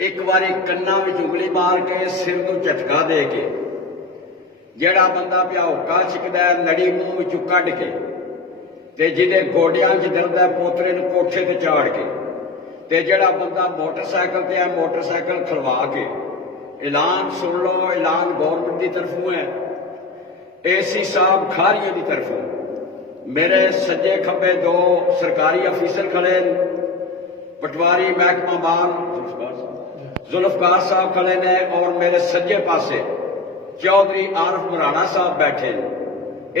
एक बारी कन्ना में उंगली मार के सिर को झटका दे के जेड़ा बंदा पिया हुक्का छिकदा है लड़ी मूँह विचों कढ के ते जिहदे गोडियां च दर्द है पोतरे नूं कोठे ते चाड़ के ते जेड़ा बंदा मोटरसाइकिल ते है मोटरसाइकिल खलवा के ऐलान सुन लो। ऐलान गौरमेंट की तरफों है, एसी साहब खारियों की तरफों। मेरे सज्जे खब्बे दो सरकारी अफीसर खड़े, पटवारी महकमा बाल जुल्फकार साहब खड़े ने और मेरे सज्जे पासे चौधरी आरफ मराना साहब बैठे।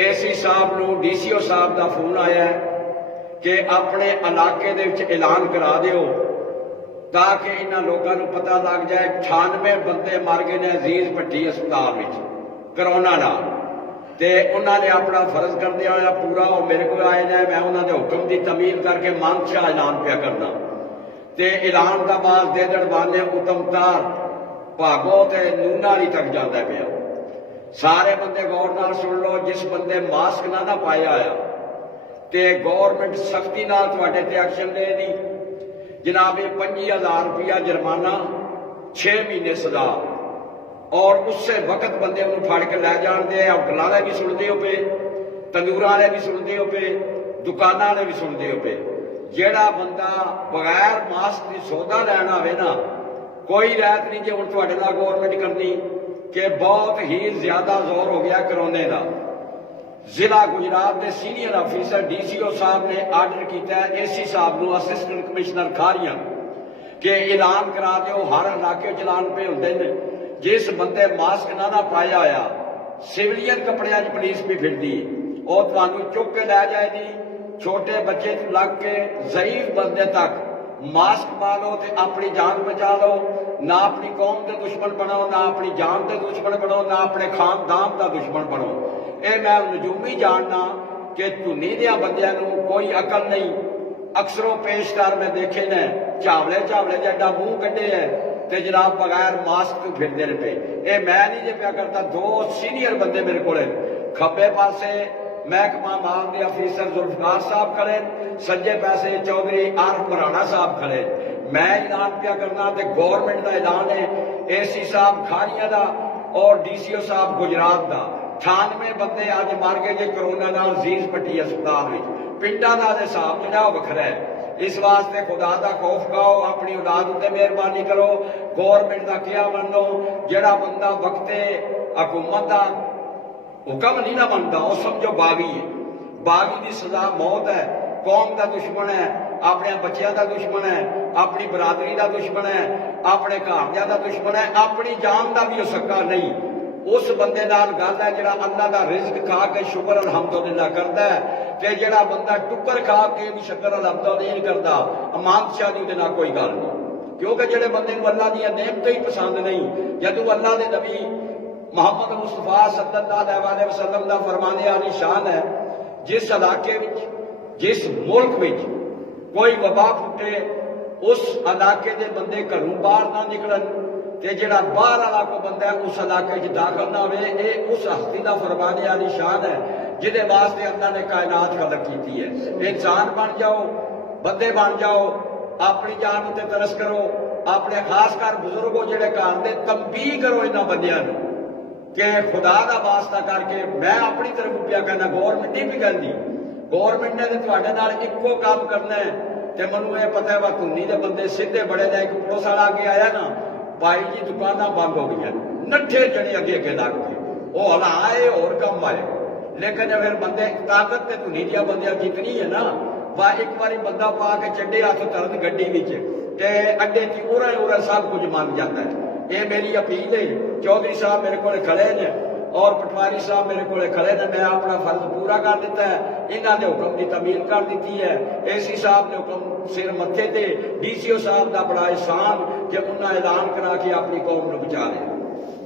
एसी साहब नूं डीसीओ साहब का फोन आया कि अपने इलाके दे विच ऐलान करा दिओ ताकि इन्हां लोकां नूं पता लग जाए 98 बंदे मर गए ने अजीज भट्टी अस्पताल विच करोना नाल। ते उन्होंने अपना फर्ज करदे होया पूरा वो मेरे को आए ने, मैं उन्होंने हुक्म की तमील करके मानशा ऐलान पिया करना। ते ऐलान का बाद देदड़ वाले उतमतार भागो ते नूनाली तक जाता पिया। सारे बंदे गौर नाल सुन लो, जिस बंदे मास्क ना पाया आया ते गौरमेंट सख्ती नाल तुहाडे ते एक्शन लेगी। जनाब 25,000 रुपया जुर्माना, 6 महीने सजा और उससे वक्त बंदे उन्हें फड़ के लै जाते। होटलों वाले भी सुनते हो पे, तंदूर वाले भी सुनते हो पे, दुकाना वाले भी सुनते हो पे। जेड़ा बंदा बगैर मास्क की सौदा लैना आवे ना, कोई रैत नहीं जो हम तुहाडे नाल गौरमेंट करनी कि बहुत ही ज्यादा जोर हो गया करोने का। जिला गुजरात के सीनियर अफीसर डीसीओ साहब ने आर्डर किया एसी साहब को, असिस्टेंट कमिश्नर खारियां कि ऐलान करा दो हर इलाके च ऐलान पे होंगे ने। जिस बंदे मास्क ना पाया होया सिविलियन कपड़िया पुलिस भी फिरती और तुहानू चुक के लै जाएगी। छोटे बच्चे लग के ज़ईफ बंदे तक मास्क पा लो तो अपनी जान बचा लो। ना अपनी कौम के दुश्मन बनो, ना अपनी जान के दुश्मन बनो, ना अपने खानदान का दुश्मन बनो। ये मैं नजूमी जानना कि धुनी दिया बंदियां नूं कोई अकल नहीं। अक्सरों पेशकार में देखे ने चावले चावले जड्डा मुंह कटे है ते जनाब बगैर मास्क तो फिरते पे। ये मैं नहीं जे पिया करता, दो सीनियर बंदे मेरे को खब्बे पासे महकमा माल के अफीसर जुल्फकार साहब खड़े, सज्जे पासे चौधरी आरफ मराना साहब खड़े। मैं ऐलान पिया करना तो गौरमेंट का ऐलान है, एसी साहब खारिया का और डीसीओ साहब गुजरात का। 98 बंदे अज मर गए जे करोना नाल अजीज भट्टी अस्पताल में। पिंडा का हिसाब जोड़ा वखरा है। इस वास्ते खुदा का खौफ खाओ, अपनी औलाद उत्ते मेहरबानी करो, गौरमेंट का क्या मनो। जेड़ा बंदा वक्ते हुकूमत का हुक्म नहीं ना मनता वो समझो बागी है। बागी की सजा मौत है। कौम का दुश्मन है, अपने बच्चों का दुश्मन है, अपनी बरादरी का दुश्मन है, अपने घरदियां का दुश्मन है, अपनी जान का भी हो सका नहीं। उस बंदे नाल गल है जिहड़ा अल्लाह का रिज़्क खा के शुक्र अलहमदुलिल्लाह करता है ते जिहड़ा बंदा टुक्कर खा के भी शुक्र अलहमदुलिल्लाह नहीं करता, अमानतशाह दी उहदे नाल कोई गल नहीं। क्योंकि जिहड़े बंदे नूं अल्लाह दी नेमतां ही पसंद नहीं, जदों अल्लाह दे नबी मुहम्मद मुस्तफा सल्लल्लाहु अलैहि वसल्लम दा फरमाने आली शान है, जिस इलाके विच जिस मुल्क विच कोई वबा फुटे उस इलाके दे बंदे घरों बाहर ना निकलन ते जिहड़ा बाहर वाला कोई बंदा है उस इलाके च दाखिल ना होवे। ये उस हस्ती का फरमाने वाली शान है जिहदे वास्ते अल्लाह ने कायनात खलक की है। इंसान बन जाओ, बंदे बन जाओ, अपनी जान उत्ते तरस करो, अपने खासकर बुजुर्गों जिहड़े घर दे तंबीह करो इन्हां बंदियां नूं कि खुदा का वास्ता करके। मैं अपनी तरफ पिया कहना, गौरमेंट नहीं भी कहती। गौरमेंट ने तुहाडे नाल इक्को काम करना है ते मैनूं ये पता है वा धुनी दे बंदे सीधे बड़े ने। एक पुलिस वाला अगे आया ना, भाई जी दुकाना बंद हो गई, नठे जने अगे अगे लग गए, वो हला आए और कम आए। लेकिन फिर बंदे ताकत ते धुनी दिया बंदियां जितनी है ना, वा एक बारी बंदा पा के चड्डे हाथ तरन गड्डी विच ते अड्डे च उरा उरा सब कुछ मान जाता है। ये मेरी अपील है। चौधरी साहब मेरे को खड़े ने और पटवारी साहब मेरे को खड़े ने, मैं अपना फर्ज पूरा कर दिता है। इन्होंने हुक्म की तमील कर दी है। एसी साहब ने हुक्म सिर मत्थे ते, डीसीओ साहब का बड़ा एहसान कि उन्हें ऐलान करा के अपनी कौम को बचा लिया।